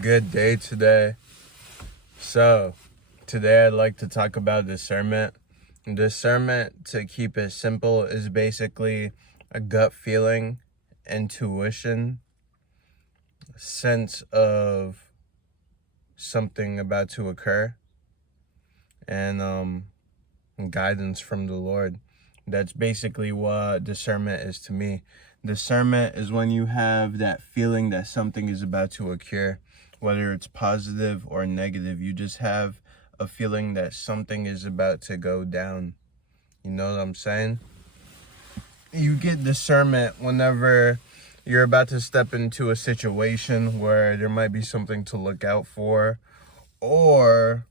good day today. So, today I'd like to talk about discernment. Discernment, to keep it simple, is basically a gut feeling, intuition, sense of something about to occur, and guidance from the Lord. That's basically what discernment is to me. Discernment is when you have that feeling that something is about to occur, whether it's positive or negative. You just have a feeling that something is about to go down. You know what I'm saying? You get discernment whenever you're about to step into a situation where there might be something to look out for, or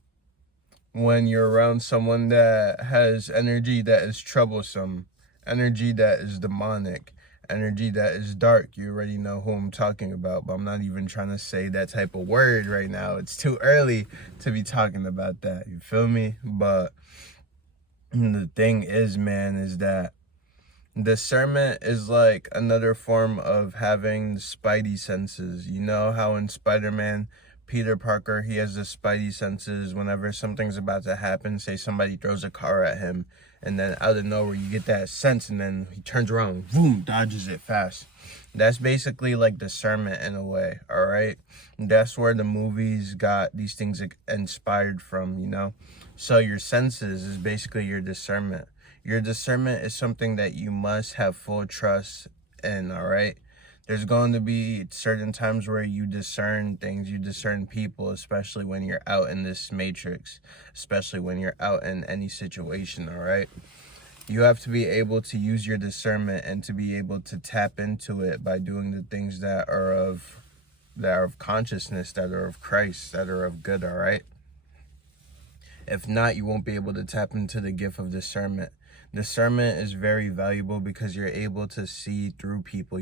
when you're around someone that has energy that is troublesome, energy that is demonic, energy that is dark. You already know who I'm talking about, but I'm not even trying to say that type of word right now. It's too early to be talking about that. You feel me? But the thing is, man, is that discernment is like another form of having the spidey senses. You know how in Spider-Man, Peter Parker, he has the spidey senses whenever something's about to happen. Say somebody throws a car at him, and then out of nowhere you get that sense, and then he turns around, boom, dodges it fast. That's basically like discernment in a way, all right? That's where the movies got these things inspired from, you know? So your senses is basically your discernment. Your discernment is something that you must have full trust in, all right? There's going to be certain times where you discern things, you discern people, especially when you're out in this matrix, especially when you're out in any situation, all right? You have to be able to use your discernment and to be able to tap into it by doing the things that are of consciousness, that are of Christ, that are of good, all right? If not, you won't be able to tap into the gift of discernment. Discernment is very valuable because you're able to see through people.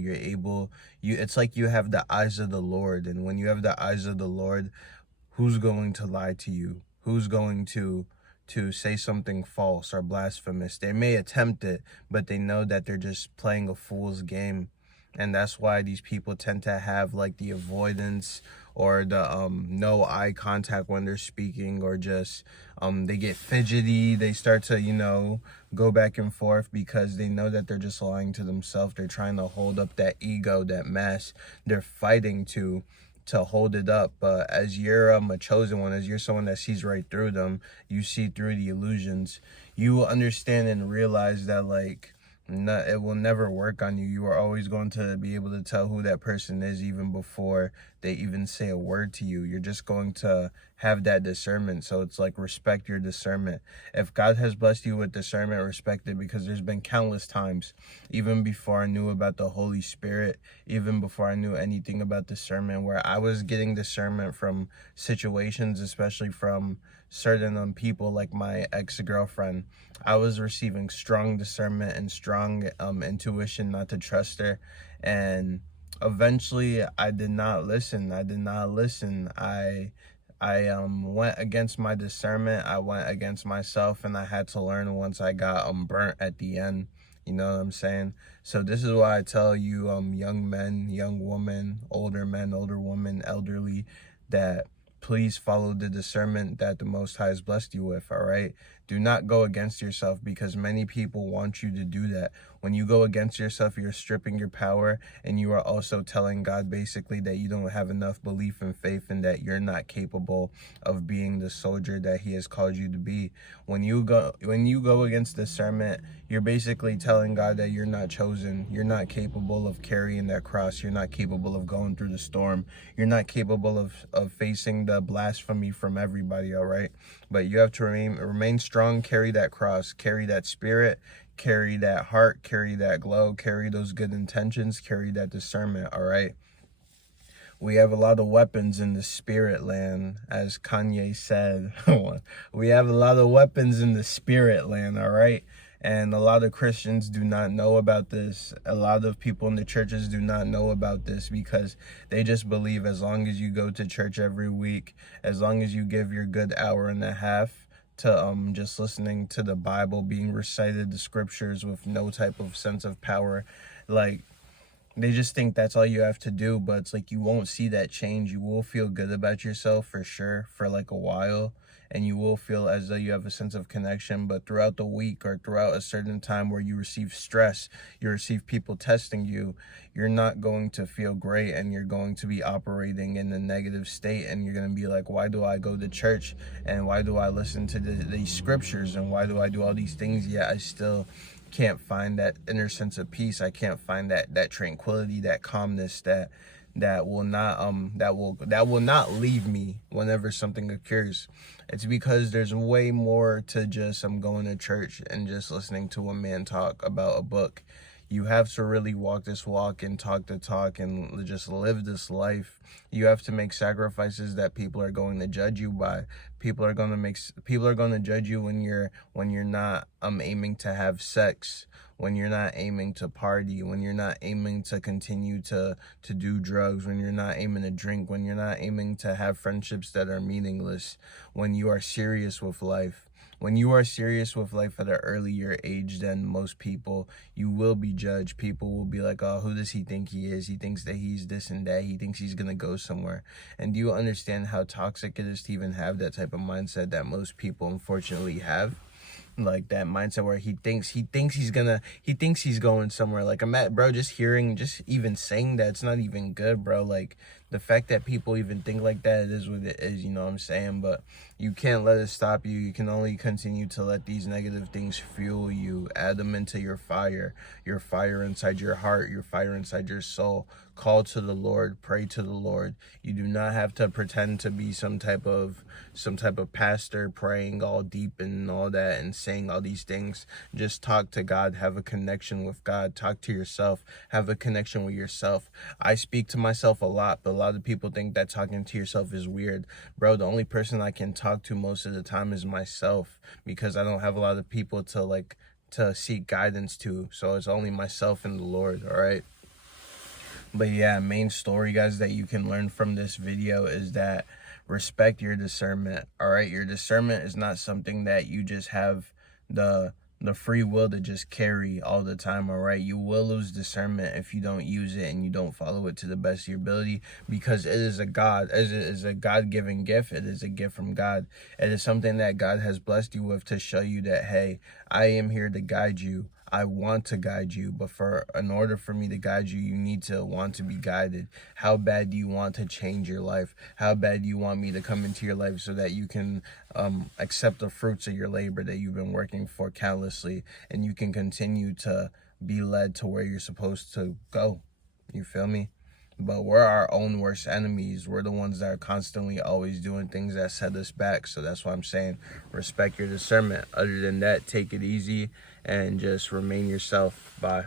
It's like you have the eyes of the Lord. And when you have the eyes of the Lord, who's going to lie to you? Who's going to say something false or blasphemous? They may attempt it, but they know that they're just playing a fool's game. And that's why these people tend to have like the avoidance or the no eye contact when they're speaking, or just they get fidgety. They start to, go back and forth because they know that they're just lying to themselves. They're trying to hold up that ego, that mask. They're fighting to hold it up. But as you're a chosen one, as you're someone that sees right through them, you see through the illusions, you will understand and realize that it will never work on you. You are always going to be able to tell who that person is even before they even say a word to you. You're just going to have that discernment. So it's like, respect your discernment. If God has blessed you with discernment, respect it, because there's been countless times, even before I knew about the Holy Spirit, even before I knew anything about discernment, where I was getting discernment from situations, especially from certain people like my ex-girlfriend. I was receiving strong discernment and strong intuition not to trust her, and eventually I did not listen. I went against my discernment. I went against myself, and I had to learn once I got burnt at the end. You know what I'm saying? So this is why I tell you, young men, young women, older men, older women, elderly, that please follow the discernment that the Most High has blessed you with, all right? Do not go against yourself, because many people want you to do that. When you go against yourself, you're stripping your power, and you are also telling God basically that you don't have enough belief and faith, and that you're not capable of being the soldier that He has called you to be. When you go against discernment, you're basically telling God that you're not chosen. You're not capable of carrying that cross. You're not capable of going through the storm. You're not capable of facing the blasphemy from everybody, all right? But you have to remain strong, carry that cross, carry that spirit, carry that heart, carry that glow, carry those good intentions, carry that discernment, all right? We have a lot of weapons in the spirit land, as Kanye said. We have a lot of weapons in the spirit land, all right? And a lot of Christians do not know about this. A lot of people in the churches do not know about this, because they just believe as long as you go to church every week, as long as you give your good hour and a half to just listening to the Bible being recited, the scriptures, with no type of sense of power, like, They just think that's all you have to do, but it's like you won't see that change. You will feel good about yourself for sure for like a while, and you will feel as though you have a sense of connection, but throughout the week or throughout a certain time where you receive stress, you receive people testing you, you're not going to feel great, and you're going to be operating in a negative state, and you're going to be like, why do I go to church, and why do I listen to these scriptures, and why do I do all these things, yet I still can't find that inner sense of peace. I can't find that tranquility, that calmness that will not leave me whenever something occurs. It's because there's way more to just I'm going to church and just listening to a man talk about a book. You have to really walk this walk and talk the talk and just live this life. You have to make sacrifices that people are going to judge you by. People are going to judge you when you're not aiming to have sex, when you're not aiming to party, when you're not aiming to continue to do drugs, when you're not aiming to drink, when you're not aiming to have friendships that are meaningless, when you are serious with life. When you are serious with life at an earlier age than most people, you will be judged. People will be like, oh, who does he think he is? He thinks that he's this and that. He thinks he's going to go somewhere. And do you understand how toxic it is to even have that type of mindset that most people unfortunately have? Like that mindset where he thinks he's going somewhere. Like I'm at, bro, just even saying that, it's not even good, bro. Like the fact that people even think like that, it is what it is, you know what I'm saying? But you can't let it stop you. You can only continue to let these negative things fuel you, add them into your fire inside your heart, your fire inside your soul. Call to the Lord, pray to the Lord. You do not have to pretend to be some type of pastor praying all deep and all that and saying all these things. Just talk to God, have a connection with God, talk to yourself, have a connection with yourself. I speak to myself a lot, but a lot of people think that talking to yourself is weird. Bro, the only person I can talk to most of the time is myself, because I don't have a lot of people to seek guidance to. So it's only myself and the Lord, all right? But yeah, main story, guys, that you can learn from this video is that respect your discernment, all right? Your discernment is not something that you just have the free will to just carry all the time, all right? You will lose discernment if you don't use it and you don't follow it to the best of your ability, because it is a God-given gift. It is a gift from God. It is something that God has blessed you with to show you that, hey, I am here to guide you. I want to guide you, but in order for me to guide you, you need to want to be guided. How bad do you want to change your life? How bad do you want me to come into your life so that you can accept the fruits of your labor that you've been working for countlessly, and you can continue to be led to where you're supposed to go? You feel me? But we're our own worst enemies. We're the ones that are constantly always doing things that set us back. So that's why I'm saying respect your discernment. Other than that, take it easy and just remain yourself. Bye.